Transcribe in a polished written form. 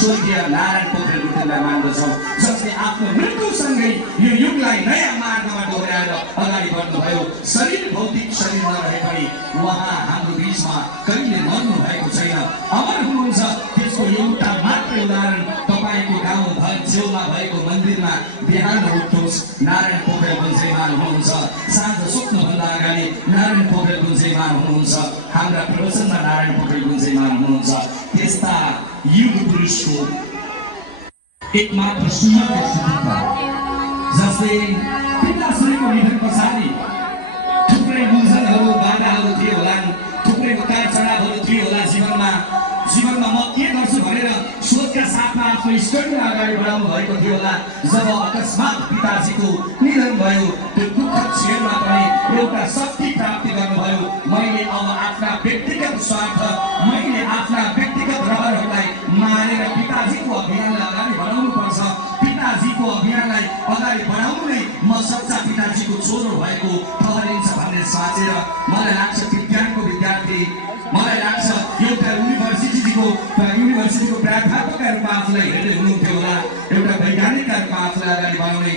स्वर्गीय नारायण पोखरेल गुरुङलाई मान्दछौँ, जसले आफ्नो मृत्युसँगै यो युगलाई नयाँ मार्गमा डोर्याएर अगाडि बढ्नुभयो। शरीर भौतिक शरीर नरहे पनि उहाँ हाम्रो बीचमा कहिले मर्नु भएको छैन, अमर हुनुहुन्छ। त्यसको एउटा मात्र उदाहरण तपाईँको गाउँ घर छेउमा भएको मन्दिरमा बिहान उठ्नुहोस्, नारायण पोखरेल गुरुङमान हुनुहुन्छ। साँझ सुत्नुभन्दा अगाडि नारायण पोखरेल गुरुङमान हुनुहुन्छ। हाम्रा प्रवचनमा नारायण पोखरेल गुरुङमान हुनुहुन्छ। त्यस्ता युग पुरुषको एक मात्र सुन्दर स्थिति जसले पिताश्रीको निधन पछाडि थुप्रै गुन्जनहरू बाधाहरू थिए होला, थुप्रै उतार चढावहरू थिए होला जीवनमा म के गर्छु भनेर सोचका साथमा आफ्नो स्टडीमा अगाडि बढाउनु भएको थियो होला। जब अकस्मात पिताजीको निधन भयो, त्यो दुःखद क्षणमा पनि एउटा शक्ति प्राप्ति गर्नुभयो। मैले अब आफ्ना व्यक्तिगत स्वार्थ, मैले आफ्ना व्यक्तिगत रहरहरूलाई मानेर पिताजीको अभियानलाई अगाडि बढाउनु पर्छ। पिताजीको अभियानलाई अगाडि बढाउनु नै म सच्चा पिताजीको छोरो भएको ठहरिन्छ भन्ने सोचेर मलाई लाग्छ विज्ञानको विद्यार्थी, मलाई लाग्छ एउटा युनिभर्सिटीको प्राध्यापकका रूपमा आफूलाई हेर्दै हुनुहुन्थ्यो होला, एउटा वैज्ञानिकका रूपमा आफूलाई अगाडि बढाउने